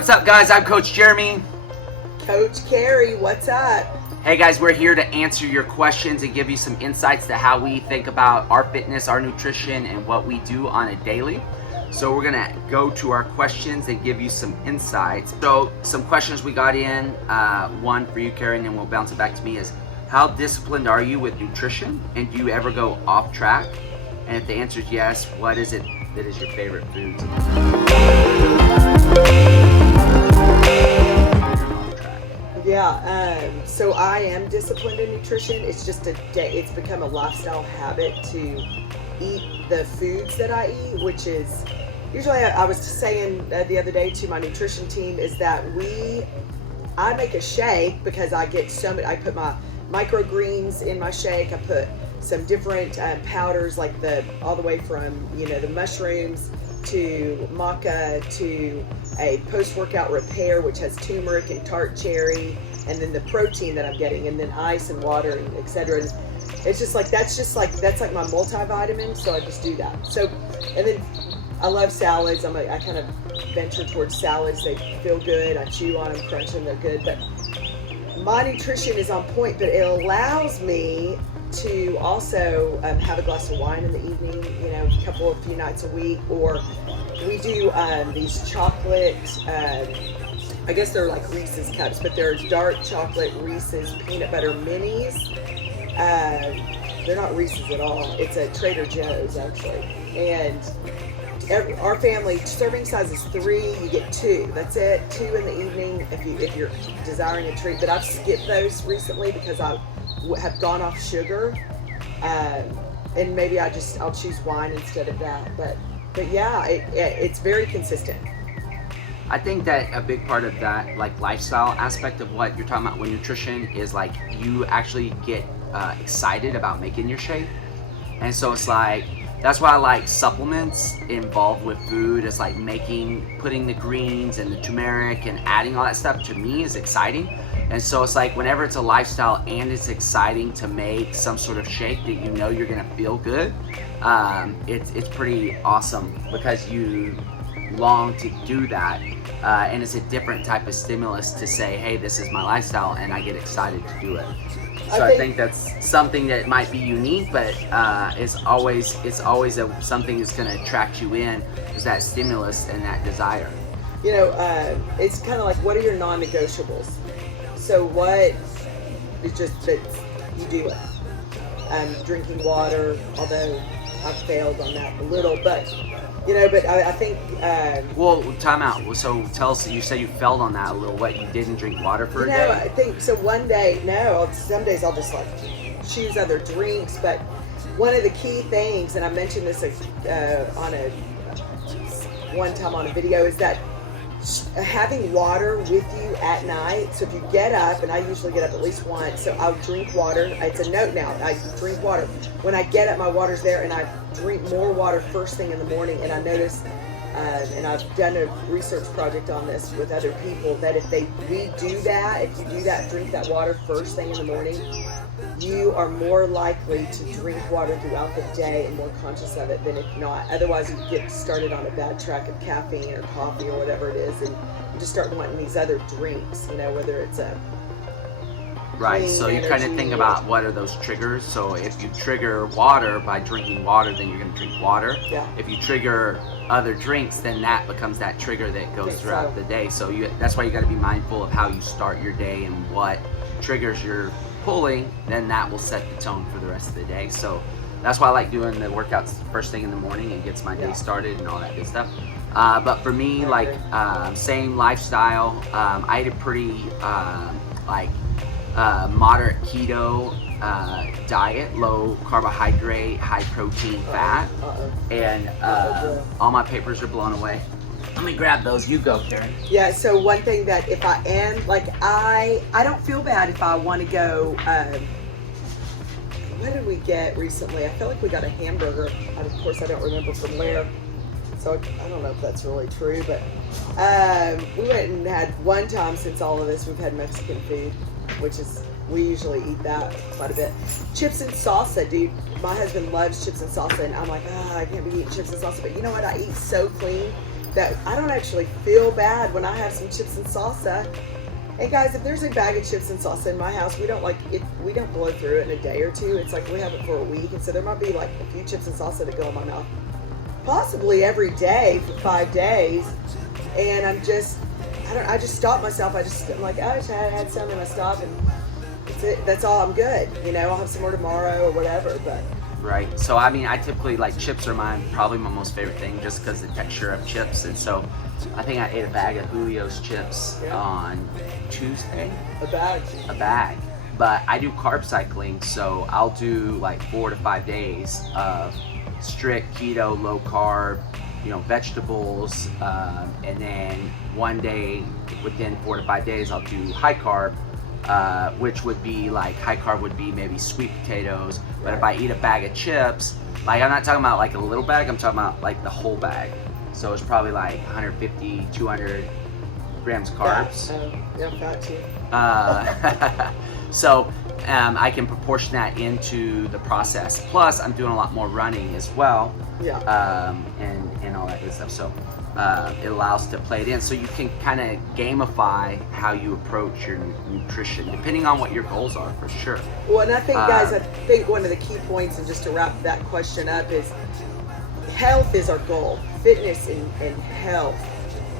What's up, guys? I'm Coach Jeremy. Coach Carey, what's up? Hey guys, we're here to answer your questions and give you some insights to how we think about our fitness, our nutrition, and what we do on a daily. So we're gonna go to our questions and give you some insights. So some questions we got in, one for you, Carey, and then we'll bounce it back to me, is how disciplined are you with nutrition, and do you ever go off track? And if the answer is yes, what is it that is your favorite food? Yeah, so I am disciplined in nutrition. It's just it's become a lifestyle habit to eat the foods that I eat, which is usually, I was saying the other day to my nutrition team, is that I make a shake because I get I put my microgreens in my shake. I put some different powders, like all the way from, the mushrooms to maca to a post-workout repair, which has turmeric and tart cherry, and then the protein that I'm getting, and then ice and water, and etc. It's just like that's like my multivitamin, so I just do that. So, and then I love salads. I kind of venture towards salads. They feel good. I chew on them, crunch them. They're good. But my nutrition is on point, but it allows me to also have a glass of wine in the evening, a few nights a week. Or we do these chocolate, I guess they're like Reese's cups, but they're dark chocolate Reese's peanut butter minis. They're not Reese's at all. It's a Trader Joe's, actually. And our family, serving size is 3, you get 2. That's it, 2 in the evening if you're desiring a treat. But I've skipped those recently because I have gone off sugar, and maybe I'll choose wine instead of that. But yeah, it's very consistent. I think that a big part of that, like, lifestyle aspect of what you're talking about with nutrition is, like, you actually get excited about making your shake. And so it's like, that's why I like supplements involved with food. It's like putting the greens and the turmeric and adding all that stuff, to me, is exciting. And so it's like, whenever it's a lifestyle and it's exciting to make some sort of shake that you're gonna feel good, it's pretty awesome because you long to do that, and it's a different type of stimulus to say, hey, this is my lifestyle, and I get excited to do it. So I think that's something that might be unique, but it's always something that's going to attract you in, is that stimulus and that desire. It's kind of like, what are your non-negotiables? So what is just that you do it? Drinking water, although I've failed on that a little, but I think... Well, time out. So tell us, you said you failed on that a little. What, you didn't drink water for a day? I think, so one day, some days I'll just choose other drinks, but one of the key things, and I mentioned this one time on a video, is that having water with you at night. So if you get up, and I usually get up at least once, so I'll drink water. It's a note now. I drink water. When I get up, my water's there, and I drink more water first thing in the morning. And I notice, and I've done a research project on this with other people, that if you do that, drink that water first thing in the morning, you are more likely to drink water throughout the day and more conscious of it than if not. Otherwise, you get started on a bad track of caffeine or coffee or whatever it is, and you just start wanting these other drinks, whether it's a... Right, so you kind of think about what are those triggers. So if you trigger water by drinking water, then you're going to drink water. Yeah. If you trigger other drinks, then that becomes that trigger that goes throughout the day. So that's why you got to be mindful of how you start your day and what triggers you're pulling. Then that will set the tone for the rest of the day. So that's why I like doing the workouts first thing in the morning. It gets my day started and all that good stuff. But for me, same lifestyle. I eat a pretty moderate keto diet, low carbohydrate, high protein, fat, and all my papers are blown away. Let me grab those. You go, Carey. Yeah, so one thing that if I am, I don't feel bad if I want to go, what did we get recently? I feel like we got a hamburger. Of course, I don't remember from where, so I don't know if that's really true, but we went and had one time since all of this, we've had Mexican food, which is, we usually eat that quite a bit. Chips and salsa, dude. My husband loves chips and salsa, and I'm like, I can't be eating chips and salsa. But you know what? I eat so clean that I don't actually feel bad when I have some chips and salsa. Hey guys, if there's a bag of chips and salsa in my house, we don't like it. We don't blow through it in a day or two. It's like we have it for a week, and so there might be like a few chips and salsa that go in my mouth, possibly every day for 5 days. And I just stop myself. I'm like, oh, I had some and I stop, and that's it. That's all. I'm good. I'll have some more tomorrow or whatever. But Right. So I mean, I typically like chips are probably my most favorite thing, just because the texture of chips. And so I think I ate a bag of Julio's chips on Tuesday. a bag. But I do carb cycling, so I'll do like 4 to 5 days of strict keto, low carb, vegetables, and then one day within 4 to 5 days I'll do high carb, which would be like high carb would be maybe sweet potatoes. But if I eat a bag of chips, like I'm not talking about like a little bag, I'm talking about like the whole bag. So it's probably like 150, 200 grams carbs. Got you. So I can proportion that into the process. Plus, I'm doing a lot more running as well. And all that good stuff. So it allows to play it in. So you can kind of gamify how you approach your nutrition, depending on what your goals are, for sure. Well, and I think, guys, I think one of the key points, and just to wrap that question up, is health is our goal. Fitness and health,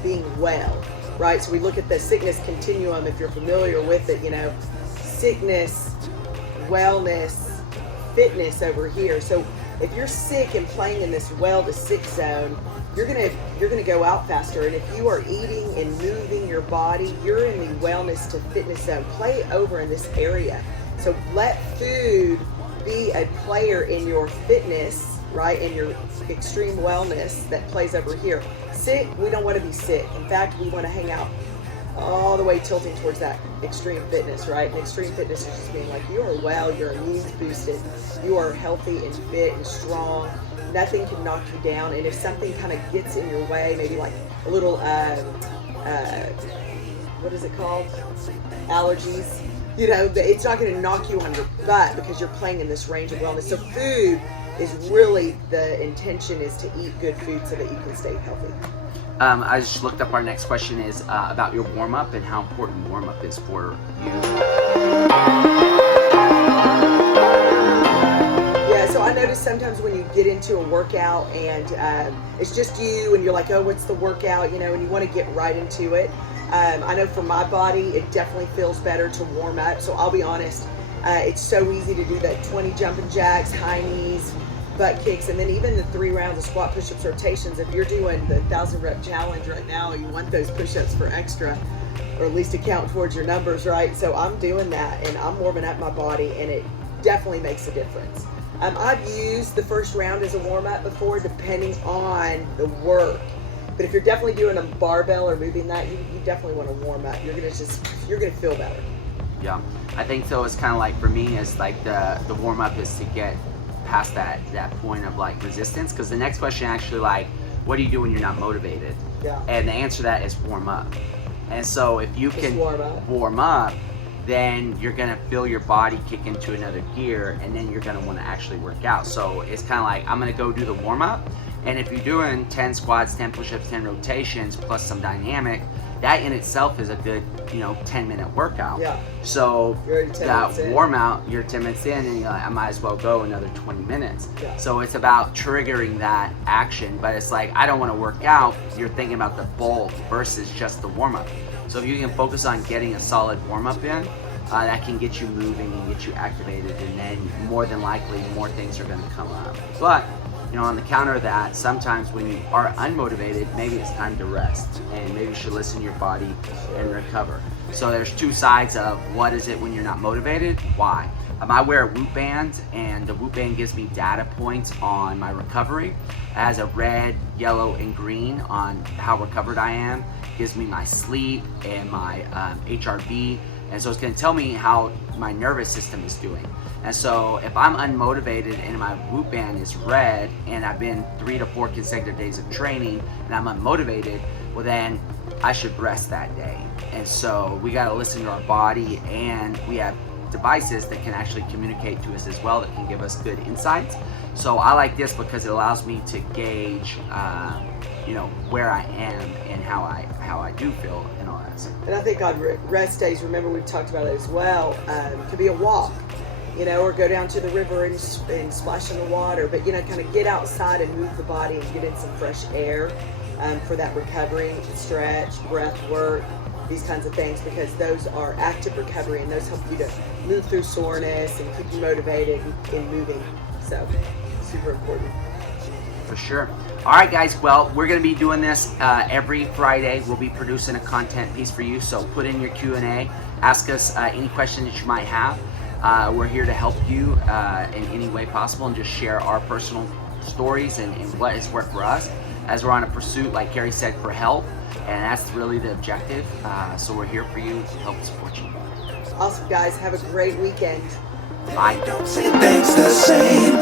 being well, right? So we look at the sickness continuum, if you're familiar with it, sickness, wellness, fitness over here. So if you're sick and playing in this well to sick zone, you're gonna go out faster. And if you are eating and moving your body, you're in the wellness to fitness zone. Play over in this area. So let food be a player in your fitness, right? In your extreme wellness that plays over here. Sick, we don't want to be sick. In fact, we want to hang out all the way tilting towards that extreme fitness, right? And extreme fitness is just being like, you are well, your immune's boosted, you are healthy and fit and strong, nothing can knock you down. And if something kind of gets in your way, maybe like a little what is it called, allergies, it's not going to knock you on your butt, because you're playing in this range of wellness. So food is really, the intention is to eat good food so that you can stay healthy. I just looked up, our next question is about your warm-up and how important warm-up is for you. Yeah, so I notice sometimes when you get into a workout and it's just you and you're like, oh, what's the workout, and you want to get right into it. I know for my body, it definitely feels better to warm up. So I'll be honest, it's so easy to do that 20 jumping jacks, high knees, butt kicks, and then even the 3 rounds of squat, push-ups, rotations. If you're doing the 1,000 rep challenge right now, you want those push-ups for extra, or at least to count towards your numbers, right? So I'm doing that and I'm warming up my body, and it definitely makes a difference. I've used the first round as a warm-up before, depending on the work. But if you're definitely doing a barbell or moving that, you definitely want to warm up. You're gonna feel better. Yeah, I think so. It's kind of like, for me, it's like the warm-up is to get past that point of like resistance, because the next question actually, like, what do you do when you're not motivated? Yeah. And the answer to that is warm up. And so if you can warm up, then you're gonna feel your body kick into another gear, and then you're gonna want to actually work out. So it's kind of like, I'm gonna go do the warm up, and if you're doing 10 squats, 10 push-ups, 10 rotations plus some dynamic, that in itself is a good 10-minute workout. Yeah. So that warm out, you're 10 minutes in, and you're like, I might as well go another 20 minutes. Yeah. So it's about triggering that action. But it's like, I don't want to work out. You're thinking about the bulk versus just the warm up. So if you can focus on getting a solid warm up in, that can get you moving and get you activated, and then more than likely more things are going to come up. But on the counter of that, sometimes when you are unmotivated, maybe it's time to rest, and maybe you should listen to your body and recover. So there's two sides of what is it when you're not motivated, why. I wear a Whoop band, and the Whoop band gives me data points on my recovery. It has a red, yellow, and green on how recovered I am. It gives me my sleep and my HRV, and so it's going to tell me how my nervous system is doing. And so if I'm unmotivated and my Whoop band is red, and I've been 3 to 4 consecutive days of training and I'm unmotivated, well then I should rest that day. And so we got to listen to our body, and we have devices that can actually communicate to us as well, that can give us good insights. So I like this because it allows me to gauge, where I am and how I do feel and all that stuff. And I think on rest days, remember we've talked about it as well, could be a walk, or go down to the river and splash in the water, but kind of get outside and move the body and get in some fresh air for that recovery, stretch, breath work, these kinds of things, because those are active recovery and those help you to move through soreness and keep you motivated in moving. So super important. For sure. All right, guys. Well, we're going to be doing this every Friday. We'll be producing a content piece for you. So put in your Q&A. Ask us any question that you might have. We're here to help you in any way possible and just share our personal stories and what has worked for us as we're on a pursuit, like Carey said, for health. And that's really the objective. So we're here for you to help support you. Awesome, guys. Have a great weekend. Bye. Don't say things the same.